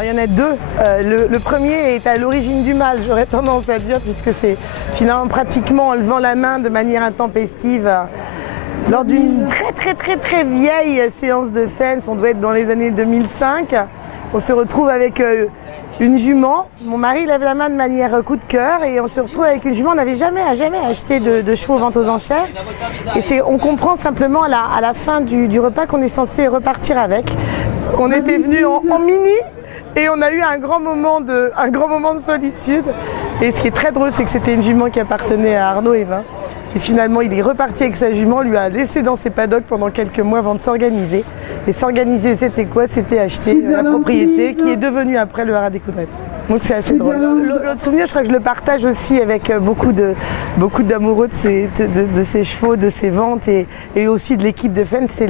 Alors il y en a deux. Le premier est à l'origine du mal, j'aurais tendance à dire, puisque c'est finalement pratiquement en levant la main de manière intempestive lors d'une très vieille séance de fence, on doit être dans les années 2005, on se retrouve avec une jument. Mon mari lève la main de manière coup de cœur et on se retrouve avec une jument. On n'avait jamais acheté de chevaux vente aux enchères. Et on comprend simplement à la fin du repas qu'on est censé repartir avec. On était venus en mini et on a eu un grand moment de solitude. Et ce qui est très drôle, c'est que c'était une jument qui appartenait à Arnaud Evin. Et finalement, il est reparti avec sa jument, lui a laissé dans ses paddocks pendant quelques mois avant de s'organiser. Et s'organiser, c'était quoi? C'était acheter la propriété qui est devenue après le Haras des Coudrettes. Donc c'est assez drôle. L'autre souvenir, je crois que je le partage aussi avec beaucoup d'amoureux de ces chevaux, de ces ventes et aussi de l'équipe de fence.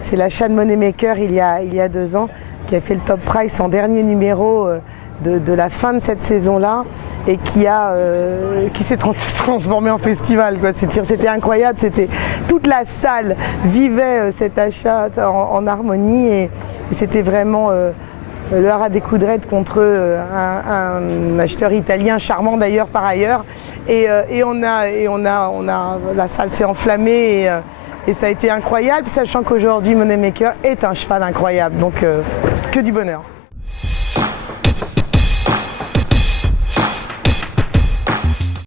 C'est la Shane Moneymaker il y a 2 ans qui a fait le top price en dernier numéro de la fin de cette saison-là et qui s'est transformé en festival. C'était incroyable, toute la salle vivait cet achat en harmonie et c'était vraiment le Haras des Coudrettes contre un acheteur italien charmant d'ailleurs par ailleurs et la salle s'est enflammée et ça a été incroyable, sachant qu'aujourd'hui Moneymaker est un cheval incroyable, donc que du bonheur.